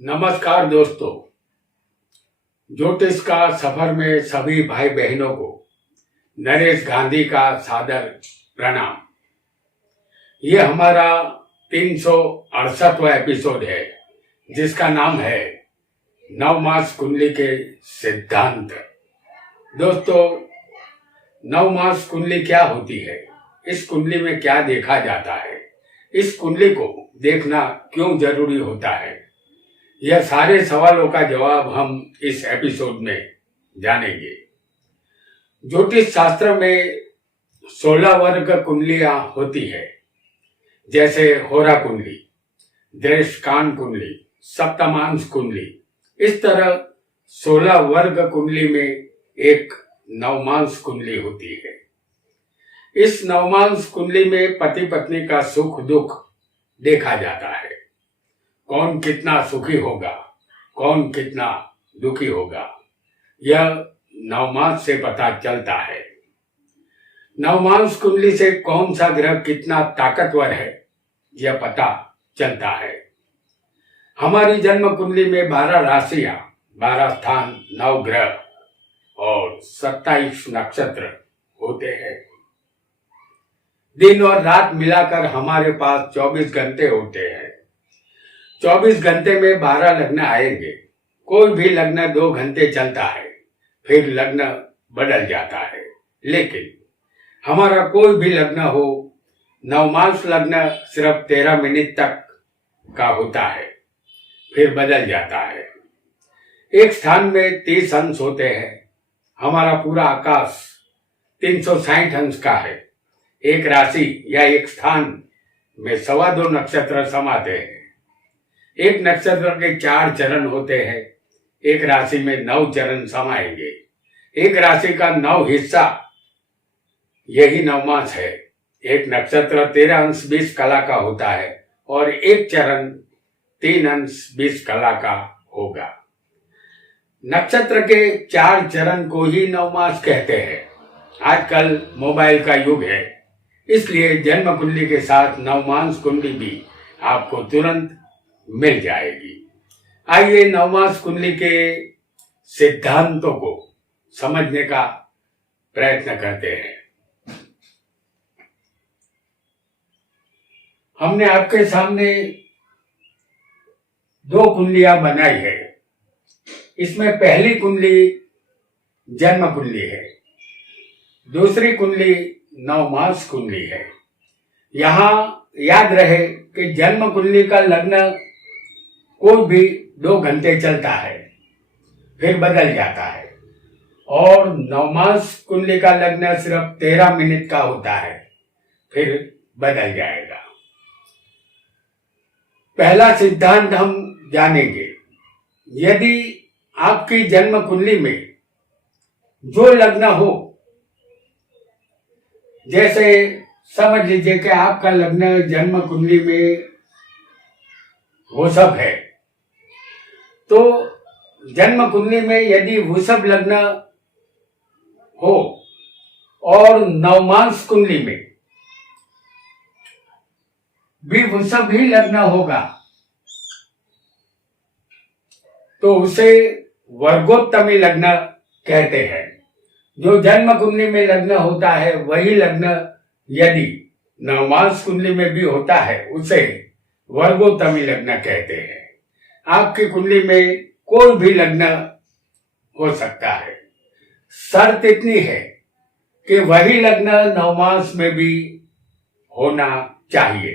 नमस्कार दोस्तों। ज्योतिष का सफर में सभी भाई बहनों को नरेश गांधी का सादर प्रणाम। ये हमारा 368वां एपिसोड है जिसका नाम है नवमास कुंडली के सिद्धांत। दोस्तों, नवमास कुंडली क्या होती है, इस कुंडली में क्या देखा जाता है, इस कुंडली को देखना क्यों जरूरी होता है, यह सारे सवालों का जवाब हम इस एपिसोड में जानेंगे। ज्योतिष शास्त्र में 16 वर्ग कुंडलियां होती है, जैसे होरा कुंडली, दृष्टकान कुंडली, सप्तमांश कुंडली। इस तरह 16 वर्ग कुंडली में एक नवमांश कुंडली होती है। इस नवमांश कुंडली में पति पत्नी का सुख दुख देखा जाता है। कौन कितना सुखी होगा, कौन कितना दुखी होगा, यह नवमांश से पता चलता है। नवमांश कुंडली से कौन सा ग्रह कितना ताकतवर है, यह पता चलता है। हमारी जन्म कुंडली में 12 राशियां, 12 स्थान, 9 ग्रह और 27 नक्षत्र होते हैं। दिन और रात मिलाकर हमारे पास 24 घंटे होते हैं। 24 घंटे में 12 लग्न आएंगे। कोई भी लग्न 2 घंटे चलता है, फिर लग्न बदल जाता है। लेकिन हमारा कोई भी लग्न हो, नवमांश लग्न सिर्फ 13 मिनट तक का होता है, फिर बदल जाता है। एक स्थान में 30 अंश होते हैं। हमारा पूरा आकाश 360 अंश का है। एक राशि या एक स्थान में 2.25 नक्षत्र समाते हैं। एक नक्षत्र के 4 चरण होते हैं। एक राशि में 9 चरण समाएंगे। एक राशि का 9 हिस्सा यही नवमांश है। एक नक्षत्र 13 अंश 20 कला का होता है और एक चरण 3 अंश 20 कला का होगा। नक्षत्र के 4 चरण को ही नवमांश कहते हैं। आजकल मोबाइल का युग है, इसलिए जन्म कुंडली के साथ नवमांश कुंडली भी आपको तुरंत मिल जाएगी। आइए नवमांश कुंडली के सिद्धांतों को समझने का प्रयत्न करते हैं। हमने आपके सामने 2 कुंडलियां बनाई है। इसमें पहली कुंडली जन्म कुंडली है, दूसरी कुंडली नवमांश कुंडली है। यहां याद रहे कि जन्म कुंडली का लग्न कोई भी 2 घंटे चलता है, फिर बदल जाता है, और नवमांश कुंडली का लग्न सिर्फ 13 मिनट का होता है, फिर बदल जाएगा। पहला सिद्धांत हम जानेंगे। यदि आपकी जन्म कुंडली में जो लग्न हो, जैसे समझ लीजिए कि आपका लग्न जन्म कुंडली में वृषभ है, तो जन्म कुंडली में यदि वृषभ लग्न हो और नवमांश कुंडली में भी वृषभ ही लग्न होगा, तो उसे वर्गोत्तमी लग्न कहते हैं। जो जन्म कुंडली में लग्न होता है वही लग्न यदि नवमांश कुंडली में भी होता है, उसे वर्गोत्तमी लग्न कहते हैं। आपकी कुंडली में कोई भी लग्न हो सकता है, शर्त इतनी है कि वही लग्न नवमांश में भी होना चाहिए।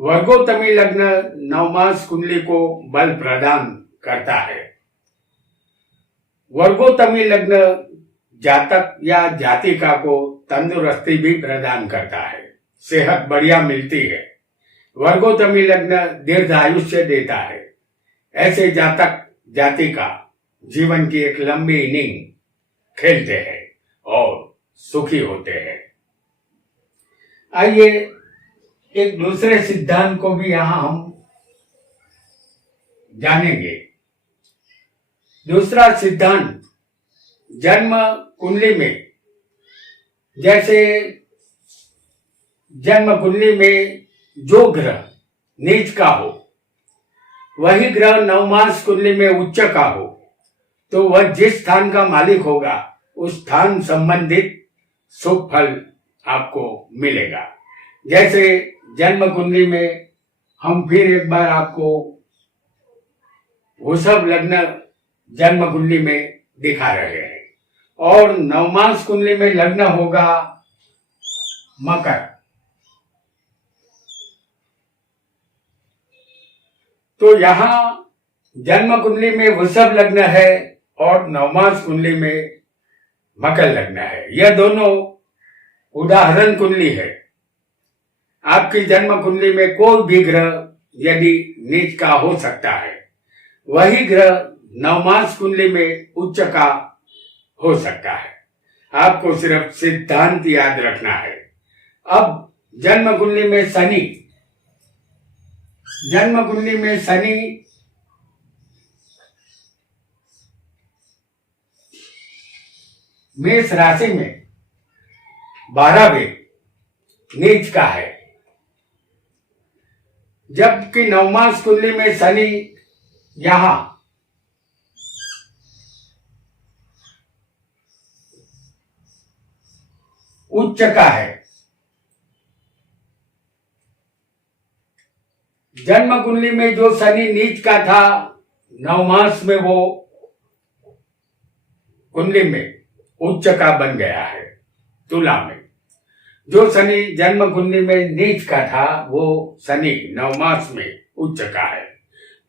वर्गोत्तमी लग्न नवमांश कुंडली को बल प्रदान करता है। वर्गोत्तमी लग्न जातक या जातिका को तंदुरुस्ती भी प्रदान करता है, सेहत बढ़िया मिलती है। वर्गोत्तमी लग्न दीर्घायुष्य देता है। ऐसे जातक जातिका जीवन की एक लंबी इनिंग खेलते हैं और सुखी होते हैं। आइए एक दूसरे सिद्धांत को भी यहां हम जानेंगे। दूसरा सिद्धांत, जन्म कुंडली में, जैसे जन्म कुंडली में जो ग्रह नीच का हो, वही ग्रह नवमास कुंडली में उच्च का हो तो वह जिस स्थान का मालिक होगा उस स्थान संबंधित शुभ फल आपको मिलेगा। जैसे जन्म कुंडली में हम फिर एक बार आपको वृषभ लग्न जन्म कुंडली में दिखा रहे हैं और नवमास कुंडली में लग्न होगा मकर। तो यहां जन्म कुंडली में वृषभ लग्न है और नवमास कुंडली में मकर लग्न है। यह दोनों उदाहरण कुंडली है। आपकी जन्म कुंडली में कोई भी ग्रह यदि नीच का हो सकता है, वही ग्रह नवमास कुंडली में उच्च का हो सकता है। आपको सिर्फ सिद्धांत याद रखना है। अब जन्म कुंडली में शनि, जन्म कुंडली में शनि मेष राशि में 12वें नीच का है, जबकि नवमास कुंडली में शनि यहां उच्च का है। जन्म कुंडली में जो शनि नीच का था, नवमास में वो कुंडली में उच्च का बन गया है। तुला में जो शनि जन्म कुंडली में नीच का था, वो शनि नवमास में उच्च का है।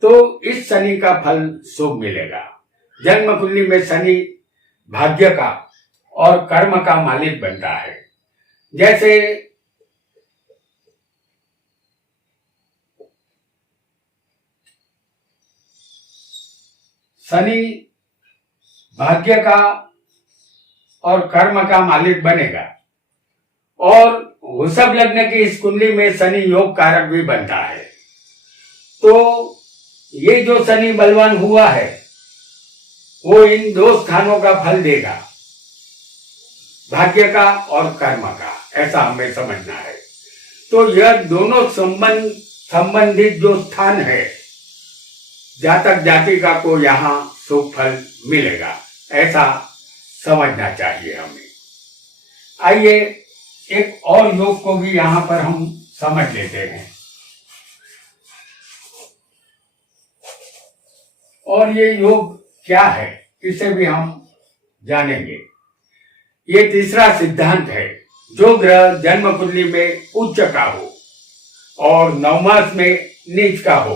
तो इस शनि का फल शुभ मिलेगा। जन्म कुंडली में शनि भाग्य का और कर्म का मालिक बनता है। जैसे शनि भाग्य का और कर्म का मालिक बनेगा और वृषभ लग्न की इस कुंडली में शनि योग कारक भी बनता है। तो ये जो शनि बलवान हुआ है वो इन दो स्थानों का फल देगा, भाग्य का और कर्म का, ऐसा हमें समझना है। तो यह दोनों संबंधित जो स्थान है, जातक जातिका को यहाँ शुभ फल मिलेगा, ऐसा समझना चाहिए हमें। आइए एक और योग को भी यहां पर हम समझ लेते हैं। और ये योग क्या है, इसे भी हम जानेंगे। ये तीसरा सिद्धांत है। जो ग्रह जन्म कुंडली में उच्च का हो और नवमास में नीच का हो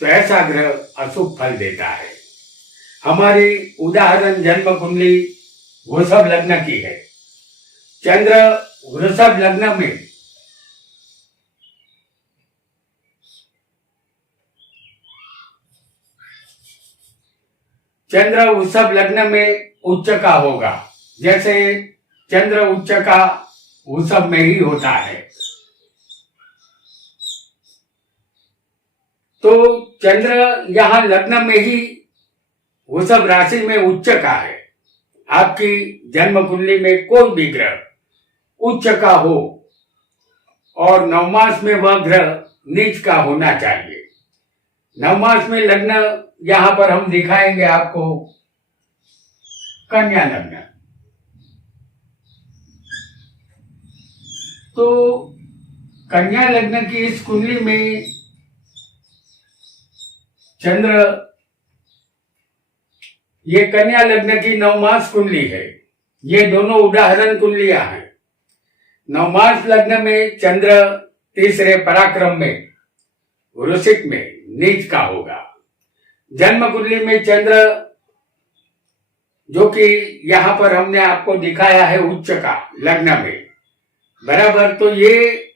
तो ऐसा ग्रह अशुभ फल देता है। हमारी उदाहरण जन्म कुंडली वृषभ लग्न की है। चंद्र वृषभ लग्न में उच्च का होगा। जैसे चंद्र उच्च का वृषभ में ही होता है। तो चंद्र यहां लग्न में ही वृषभ राशि में उच्च का है। आपकी जन्म कुंडली में कोई भी ग्रह उच्च का हो और नवमास में वह ग्रह नीच का होना चाहिए। नवमास में लग्न यहां पर हम दिखाएंगे आपको कन्या लग्न। तो कन्या लग्न की इस कुंडली में चंद्र, ये कन्या लग्न की नवमास कुंडली है। ये दोनों उदाहरण कुंडलियां हैं। नवमास लग्न में चंद्र तीसरे पराक्रम में वृश्चिक में नीच का होगा। जन्म कुंडली में चंद्र, जो कि यहां पर हमने आपको दिखाया है उच्च का लग्न में, बराबर। तो ये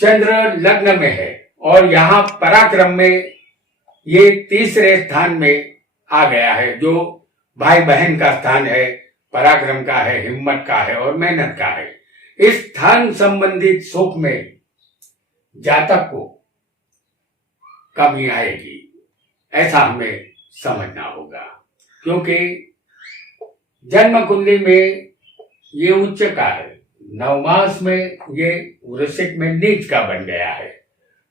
चंद्र लग्न में है और यहां पराक्रम में ये तीसरे स्थान में आ गया है, जो भाई बहन का स्थान है, पराक्रम का है, हिम्मत का है और मेहनत का है। इस स्थान संबंधित सुख में जातक को कमी आएगी, ऐसा हमें समझना होगा। क्योंकि जन्म कुंडली में ये उच्च का है, नवमास में ये वृश्चिक में नीच का बन गया है।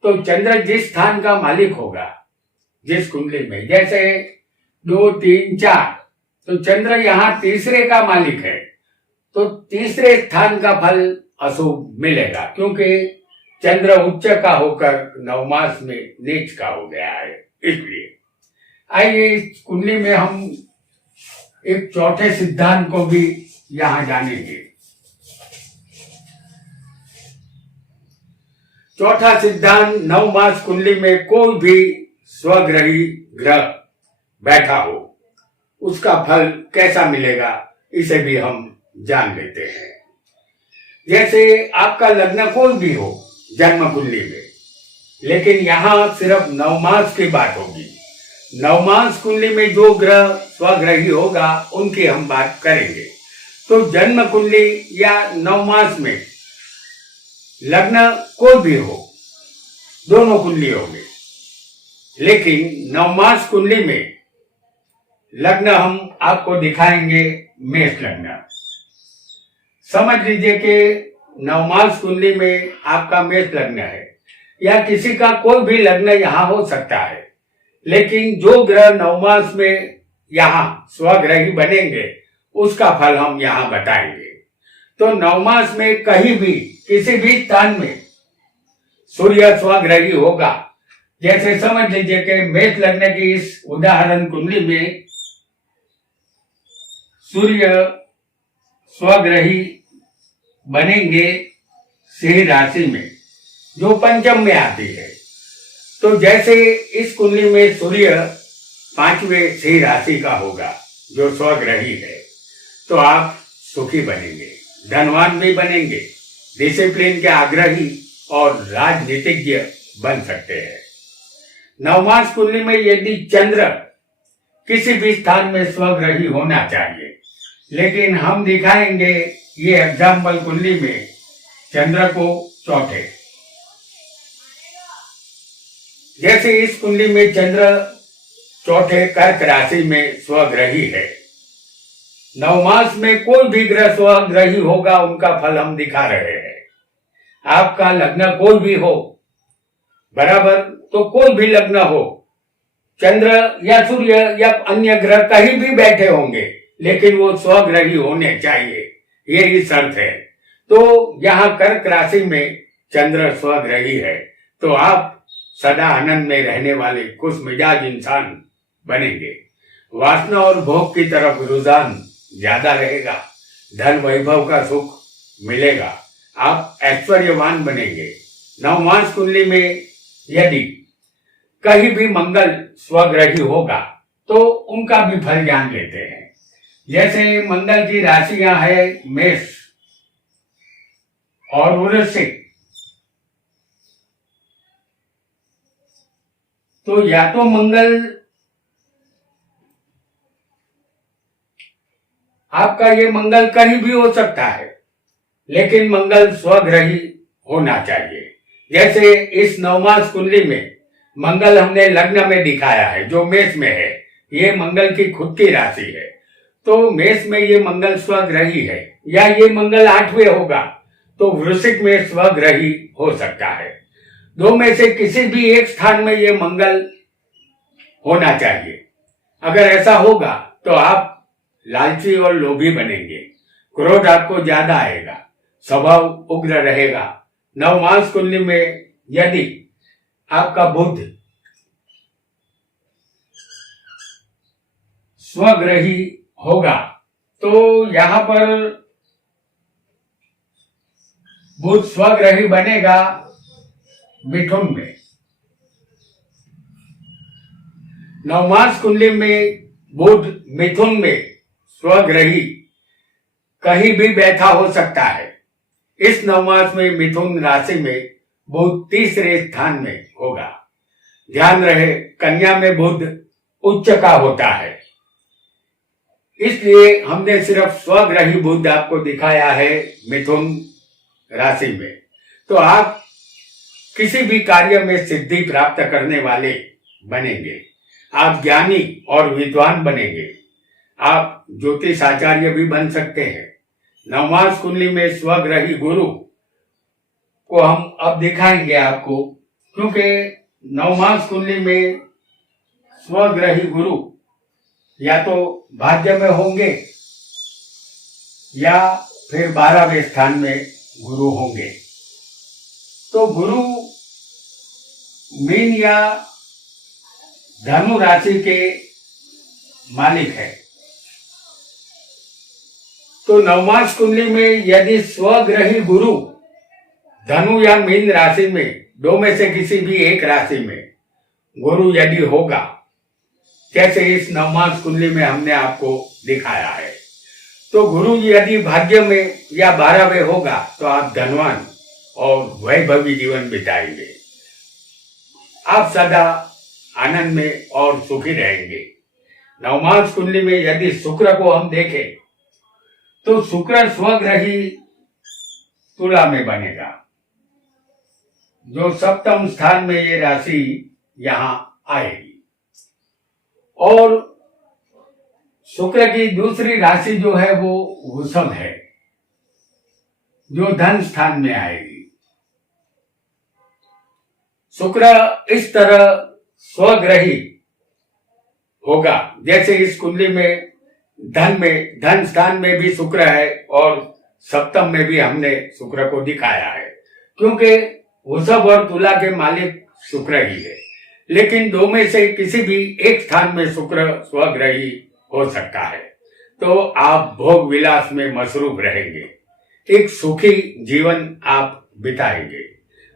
तो चंद्र जिस स्थान का मालिक होगा, जिस कुंडली में, जैसे 2, 3, 4, तो चंद्र यहाँ तीसरे का मालिक है, तो तीसरे स्थान का फल अशुभ मिलेगा, क्योंकि चंद्र उच्च का होकर नवमास में नीच का हो गया है। इसलिए आइए इस कुंडली में हम एक चौथे सिद्धांत को भी यहां जानेंगे। चौथा सिद्धांत, नवमास कुंडली में कोई भी स्वग्रही ग्रह बैठा हो उसका फल कैसा मिलेगा, इसे भी हम जान लेते हैं। जैसे आपका लग्न कोई भी हो जन्म कुंडली में, लेकिन यहां सिर्फ नवमास की बात होगी। नवमास कुंडली में जो ग्रह स्वग्रही होगा उनकी हम बात करेंगे। तो जन्म कुंडली या नवमास में लग्न कोई भी हो, दोनों कुंडलियों में, लेकिन नवमास कुंडली में लग्न हम आपको दिखाएंगे मेष लग्न। समझ लीजिए कि नवमास कुंडली में आपका मेष लग्न है, या किसी का कोई भी लग्न यहां हो सकता है, लेकिन जो ग्रह नवमास में यहां स्वग्रही बनेंगे उसका फल हम यहां बताएंगे। तो नवमास में कहीं भी किसी भी स्थान में सूर्य स्वग्रही होगा। जैसे समझ लीजिए कि मेष लग्न की इस उदाहरण कुंडली में सूर्य स्वग्रही बनेंगे सिंह राशि में, जो पंचम में आती है। तो जैसे इस कुंडली में सूर्य 5वें सिंह राशि का होगा जो स्वग्रही है, तो आप सुखी बनेंगे, धनवान भी बनेंगे, डिसिप्लिन के आग्रही और राजनीतिज्ञ बन सकते हैं। नवमास कुंडली में यदि चंद्र किसी भी स्थान में स्वग्रही होना चाहिए, लेकिन हम दिखाएंगे ये एग्जाम्पल कुंडली में चंद्र को चौथे। जैसे इस कुंडली में चंद्र चौथे कर्क राशि में स्वग्रही है, नवमास में कोई भी ग्रह स्वग्रही होगा उनका फल हम दिखा रहे हैं। आपका लग्न कोई भी हो, बराबर, तो कोई भी लग्न हो, चंद्र या सूर्य या अन्य ग्रह कहीं भी बैठे होंगे, लेकिन वो स्वग्रही होने चाहिए, यही शर्त है। तो यहाँ कर्क राशि में चंद्र स्वग्रही है, तो आप सदा आनंद में रहने वाले खुश मिजाज इंसान बनेंगे। वासना और भोग की तरफ रुझान ज्यादा रहेगा, धन वैभव का सुख मिलेगा, आप ऐश्वर्यवान बनेंगे। नवमास कुंडली में यदि कहीं भी मंगल स्वग्रही होगा तो उनका भी फल जान लेते हैं। जैसे मंगल की राशियां है मेष और वृश्चिक, तो या तो मंगल आपका ये मंगल कहीं भी हो सकता है, लेकिन मंगल स्वग्रही होना चाहिए। जैसे इस नवमास कुंडली में मंगल हमने लग्न में दिखाया है जो मेष में है, ये मंगल की खुद की राशि है, तो मेष में ये मंगल स्वग्रही है, या ये मंगल 8वें होगा तो वृश्चिक में स्वग्रही हो सकता है। दो में से किसी भी एक स्थान में ये मंगल होना चाहिए। अगर ऐसा होगा तो आप लालची और लोभी बनेंगे, क्रोध आपको ज्यादा आएगा, स्वभाव उग्र रहेगा। नवमास कुंडली में यदि आपका बुध स्वग्रही होगा तो यहां पर बुध स्वग्रही बनेगा मिथुन में। नवमास कुंडली में बुध मिथुन में स्वग्रही कहीं भी बैठा हो सकता है। इस नवमास में मिथुन राशि में बुध तीसरे स्थान में होगा। ध्यान रहे, कन्या में बुध उच्च का होता है, इसलिए हमने सिर्फ स्वग्रही बुध आपको दिखाया है मिथुन राशि में। तो आप किसी भी कार्य में सिद्धि प्राप्त करने वाले बनेंगे, आप ज्ञानी और विद्वान बनेंगे, आप ज्योतिष आचार्य भी बन सकते हैं। नवमास कुंडली में स्वग्रही गुरु को हम अब दिखाएंगे आपको क्योंकि नवमास कुंडली में स्वग्रही गुरु या तो भाग्य में होंगे या फिर 12वें स्थान में गुरु होंगे। तो गुरु मीन या धनु राशि के मालिक है। तो नवमास कुंडली में यदि स्वग्रही गुरु धनु या मीन राशि में, दो में से किसी भी एक राशि में गुरु यदि होगा, जैसे इस नवमास कुंडली में हमने आपको दिखाया है, तो गुरु यदि भाग्य में या 12वें होगा तो आप धनवान और वैभवी जीवन बिताएंगे। आप सदा आनंद में और सुखी रहेंगे। नवमास कुंडली में यदि शुक्र को हम देखें तो शुक्र स्वग्रही तुला में बनेगा, जो सप्तम स्थान में ये राशि यहां आएगी। और शुक्र की दूसरी राशि जो है वो वृषभ है, जो धन स्थान में आएगी। शुक्र इस तरह स्वग्रही होगा, जैसे इस कुंडली में धन स्थान में भी शुक्र है और सप्तम में भी हमने शुक्र को दिखाया है, क्योंकि वृषभ और तुला के मालिक शुक्र ही है। लेकिन दो में से किसी भी एक स्थान में शुक्र स्वग्रही हो सकता है, तो आप भोग विलास में मसरूफ रहेंगे, एक सुखी जीवन आप बिताएंगे।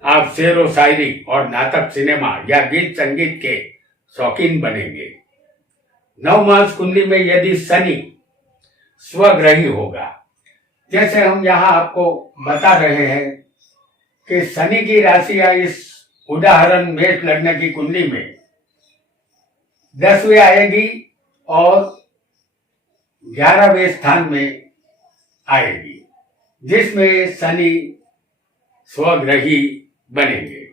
आप शेर व शायरी और नाटक, सिनेमा या गीत संगीत के शौकीन बनेंगे। नवमास कुंडली में यदि शनि स्वग्रही होगा, जैसे हम यहाँ आपको बता रहे हैं कि शनि की राशि या इस उदाहरण मेष लग्न की कुंडली में 10वें आएगी और 11वें स्थान में आएगी, जिसमें शनि स्वग्रही बनेंगे।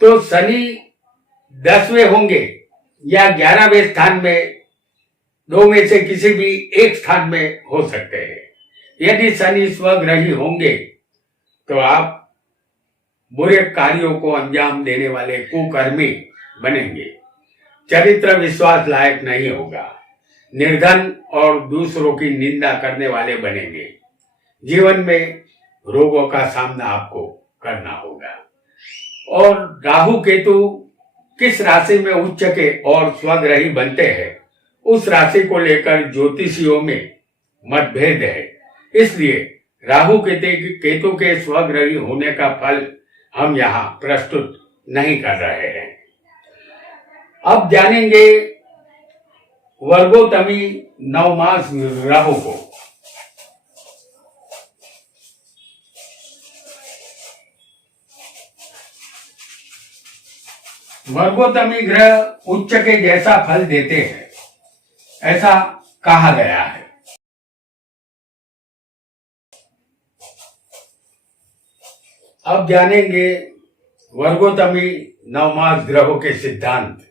तो शनि 10वें होंगे या 11वें स्थान में, दो में से किसी भी एक स्थान में हो सकते हैं। यदि शनि स्वग्रही होंगे तो आप बुरे कार्यों को अंजाम देने वाले कुकर्मी बनेंगे। चरित्र विश्वास लायक नहीं होगा। निर्धन और दूसरों की निंदा करने वाले बनेंगे। जीवन में रोगों का सामना आपको करना होगा। और राहु केतु किस राशि में उच्च के और स्वग्रही बनते हैं, उस राशि को लेकर ज्योतिषियों में मतभेद है। इसलिए राहु केतु के स्वग्रही होने का फल हम यहाँ प्रस्तुत नहीं कर रहे हैं। अब जानेंगे वर्गोत्तमी नवमास ग्रहों को। वर्गोत्तमी ग्रह उच्च के जैसा फल देते हैं, ऐसा कहा गया है। अब जानेंगे वर्गोत्तमी नवमास ग्रहों के सिद्धांत।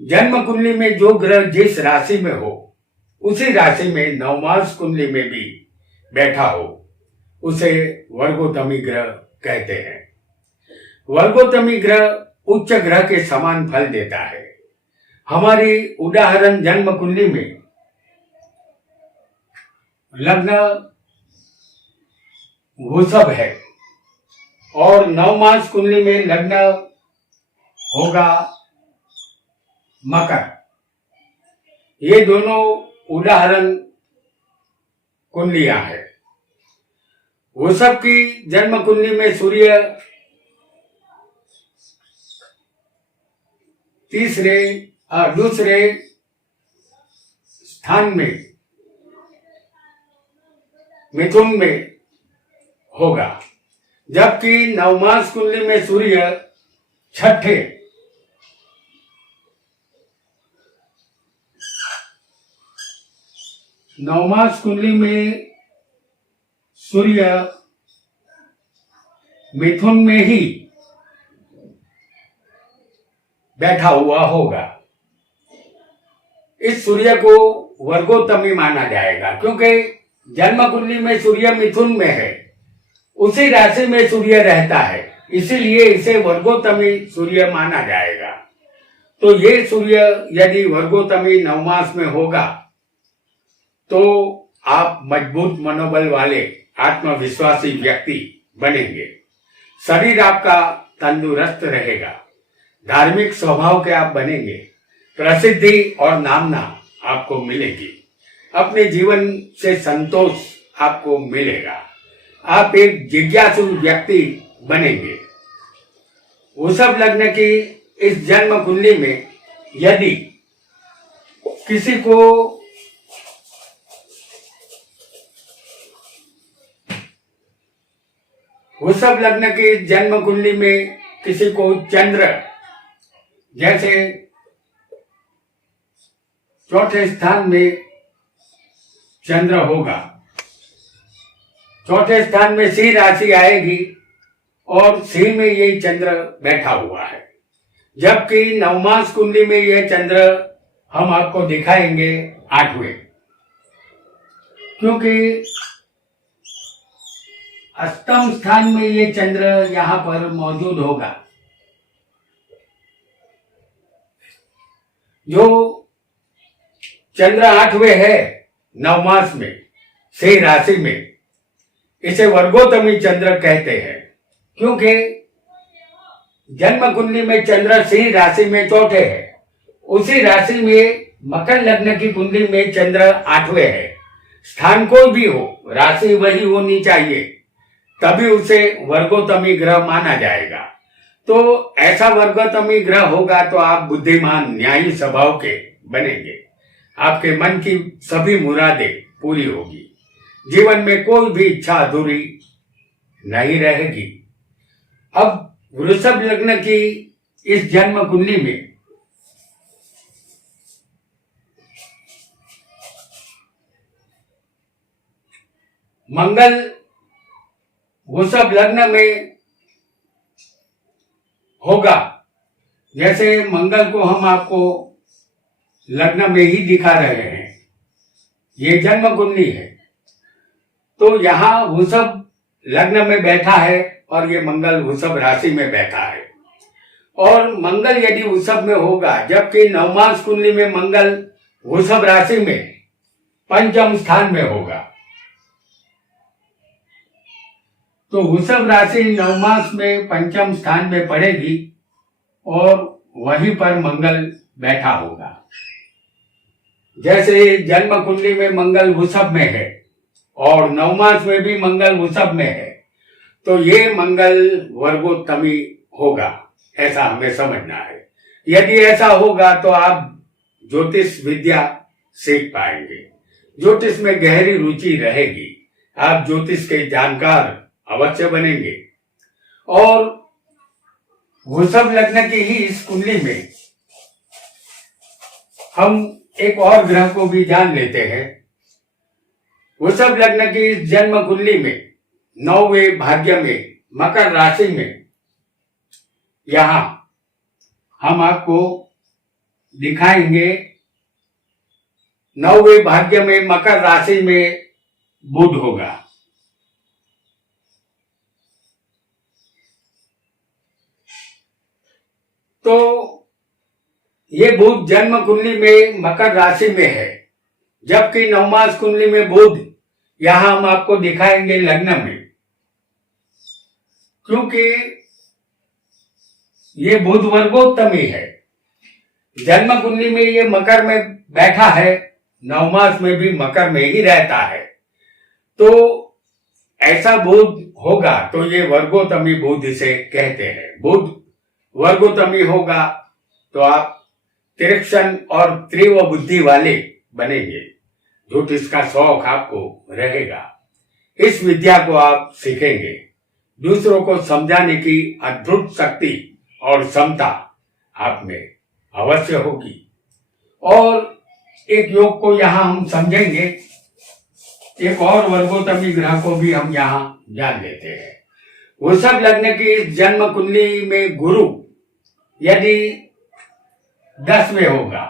जन्म कुंडली में जो ग्रह जिस राशि में हो, उसी राशि में नवमास कुंडली में भी बैठा हो, उसे वर्गोत्तमी ग्रह कहते हैं। वर्गोत्तमी ग्रह उच्च ग्रह के समान फल देता है। हमारी उदाहरण जन्म कुंडली में लग्न वृषभ है और नवमास कुंडली में लग्न होगा मकर। ये दोनों उदाहरण कुंडलियां हैं। वृषभ की जन्म कुंडली में सूर्य दूसरे स्थान में मिथुन में होगा, जबकि नवमास कुंडली में सूर्य छठे नवमास कुंडली में सूर्य मिथुन में ही बैठा हुआ होगा। इस सूर्य को वर्गोत्तमी माना जाएगा, क्योंकि जन्म कुंडली में सूर्य मिथुन में है, उसी राशि में सूर्य रहता है, इसीलिए इसे वर्गोत्तमी सूर्य माना जाएगा। तो ये सूर्य यदि वर्गोत्तमी नवमास में होगा तो आप मजबूत मनोबल वाले आत्मविश्वासी व्यक्ति बनेंगे। शरीर आपका तंदुरुस्त रहेगा, धार्मिक स्वभाव के आप बनेंगे, प्रसिद्धि और नामना आपको मिलेगी, अपने जीवन से संतोष आपको मिलेगा, आप एक जिज्ञासु व्यक्ति बनेंगे। वृषभ लग्न की इस जन्म कुंडली में यदि किसी को वृषभ लग्न की जन्म कुंडली में किसी को चंद्र जैसे चौथे स्थान में चंद्र होगा, चौथे स्थान में सिंह राशि आएगी और सिंह में ये चंद्र बैठा हुआ है, जबकि नवमास कुंडली में यह चंद्र हम आपको दिखाएंगे 8वें, क्योंकि अष्टम स्थान में ये चंद्र यहां पर मौजूद होगा। जो चंद्र 8वें है नवमास में सिंह राशि में, इसे वर्गोत्तमी चंद्र कहते हैं, क्योंकि जन्म कुंडली में चंद्र सिंह राशि में चौथे है, उसी राशि में मकर लग्न की कुंडली में चंद्र 8वें है। स्थान कोई भी हो, राशि वही होनी चाहिए, तभी उसे वर्गोत्तमी ग्रह माना जाएगा। तो ऐसा वर्गोत्तमी ग्रह होगा तो आप बुद्धिमान न्यायी स्वभाव के बनेंगे, आपके मन की सभी मुरादें पूरी होगी, जीवन में कोई भी इच्छा अधूरी नहीं रहेगी। अब वृषभ लग्न की इस जन्म कुंडली में मंगल वृषभ लग्न में होगा, जैसे मंगल को हम आपको लग्न में ही दिखा रहे हैं, ये जन्म कुंडली है, तो यहां वृषभ लग्न में बैठा है और ये मंगल वृषभ राशि में बैठा है। और मंगल यदि वृषभ में होगा, जबकि नवमास कुंडली में मंगल वृषभ राशि में पंचम स्थान में होगा, तो वृषभ राशि नवमास में पंचम स्थान में पड़ेगी और वहीं पर मंगल बैठा होगा। जैसे जन्म कुंडली में मंगल वृषभ में है और नवमास में भी मंगल वृषभ में है, तो ये मंगल वर्गोत्तमी होगा, ऐसा हमें समझना है। यदि ऐसा होगा तो आप ज्योतिष विद्या सीख पाएंगे, ज्योतिष में गहरी रुचि रहेगी, आप ज्योतिष के जानकार अवश्य बनेंगे। और वृषभ लग्न की ही इस कुंडली में हम एक और ग्रह को भी जान लेते हैं। वृषभ लग्न की इस जन्म कुंडली में 9वें भाग्य में मकर राशि में यहां हम आपको दिखाएंगे 9वें भाग्य में मकर राशि में बुध होगा। तो ये बुध जन्म कुंडली में मकर राशि में है, जबकि नवमास कुंडली में बुध यहां हम आपको दिखाएंगे लग्न में, क्योंकि ये बुध वर्गोत्तमी है। जन्म कुंडली में ये मकर में बैठा है, नवमास में भी मकर में ही रहता है, तो ऐसा बुध होगा तो ये वर्गोत्तमी बुध इसे कहते हैं। बुध वर्गोत्तमी होगा तो आप तीक्ष्ण और तीव्र बुद्धि वाले बनेंगे, ज्योतिष का शौक आपको रहेगा, इस विद्या को आप सीखेंगे, दूसरों को समझाने की अद्भुत शक्ति और क्षमता आप में अवश्य होगी। और एक योग को यहाँ हम समझेंगे, एक और वर्गोत्तमी ग्रह को भी हम यहाँ जान लेते हैं। वृषभ लग्न की जन्म कुंडली में गुरु यदि 10वें होगा,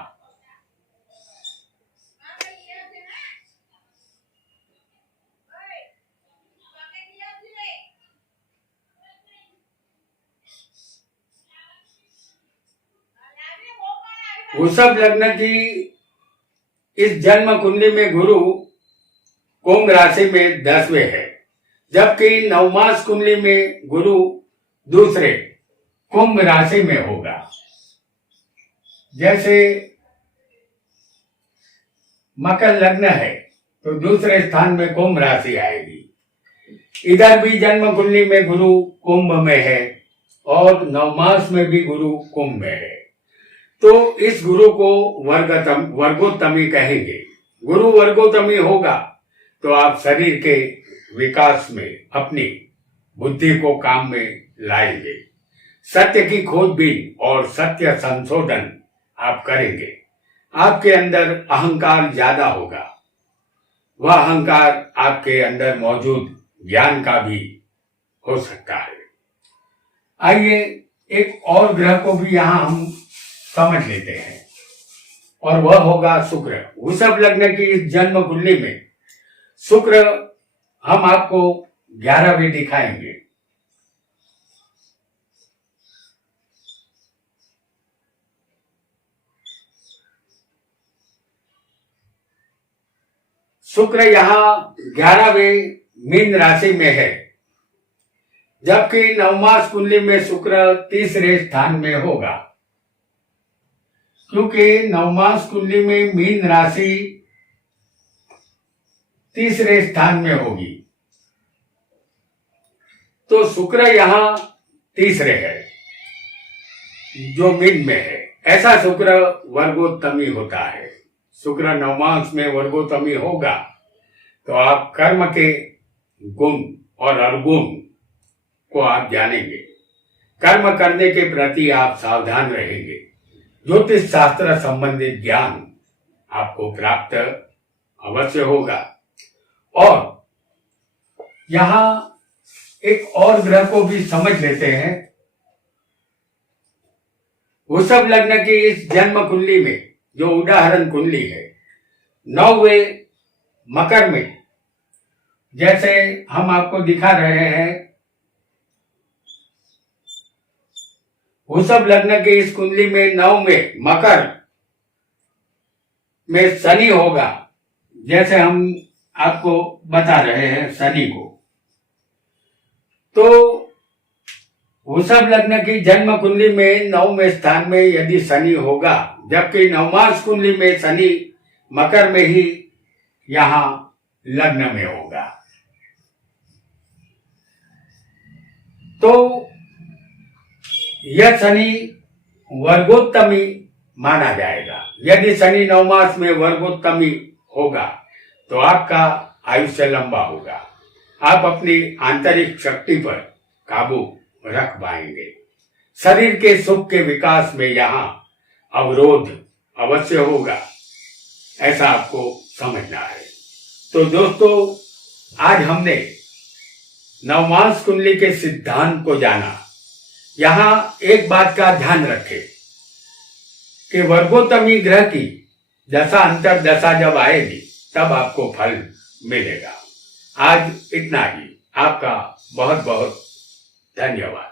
वृषभ लग्न की इस जन्म कुंडली में गुरु कुंभ राशि में 10वें है, जबकि नवमास कुंडली में गुरु दूसरे कुंभ राशि में होगा। जैसे मकर लग्न है तो दूसरे स्थान में कुंभ राशि आएगी। इधर भी जन्म कुंडली में गुरु कुंभ में है और नवमास में भी गुरु कुंभ में है, तो इस गुरु को वर्गोत्तमी कहेंगे। गुरु वर्गोत्तमी होगा तो आप शरीर के विकास में अपनी बुद्धि को काम में लाएंगे, सत्य की खोजबीन और सत्य संशोधन आप करेंगे। आपके अंदर अहंकार ज्यादा होगा, वह अहंकार आपके अंदर मौजूद ज्ञान का भी हो सकता है। आइए एक और ग्रह को भी यहां हम समझ लेते हैं और वह होगा शुक्र। वृषभ लग्न की इस जन्म कुंडली में शुक्र हम आपको 11वें दिखाएंगे। शुक्र यहाँ 11वें मीन राशि में है, जबकि नवमास कुंडली में शुक्र तीसरे स्थान में होगा। क्योंकि नवमास कुंडली में मीन राशि तीसरे स्थान में होगी, तो शुक्र यहाँ तीसरे है जो मीन में है। ऐसा शुक्र वर्गोत्तमी होता है। शुक्र नवमास में वर्गोत्तमी होगा तो आप कर्म के गुण और अवगुण को आप जानेंगे। कर्म करने के प्रति आप सावधान रहेंगे। ज्योतिष शास्त्र संबंधित ज्ञान आपको प्राप्त अवश्य होगा। और यहां एक और ग्रह को भी समझ लेते हैं। वृषभ लग्न की इस जन्म कुंडली में जो उदाहरण कुंडली है, 9वें मकर में, जैसे हम आपको दिखा रहे हैं, वृषभ लग्न के इस कुंडली में 9वें मकर में शनि होगा। जैसे हम आपको बता रहे हैं शनि को, तो वृषभ लग्न की जन्म कुंडली में 9वें स्थान में यदि शनि होगा, जबकि नवमास कुंडली में शनि मकर में ही यहां लग्न में होगा, तो यह शनि वर्गोत्तमी माना जाएगा। यदि शनि नवमास में वर्गोत्तमी होगा तो आपका आयुष्य लंबा होगा। आप अपनी आंतरिक शक्ति पर काबू रख पाएंगे। शरीर के सुख के विकास में यहाँ अवरोध अवश्य होगा, ऐसा आपको समझना है। तो दोस्तों, आज हमने नवमास कुंडली के सिद्धांत को जाना। यहाँ एक बात का ध्यान रखें कि वर्गोत्तमी ग्रह की दशा अंतर दशा जब आएगी तब आपको फल मिलेगा। आज इतना ही। आपका बहुत बहुत धन्यवाद।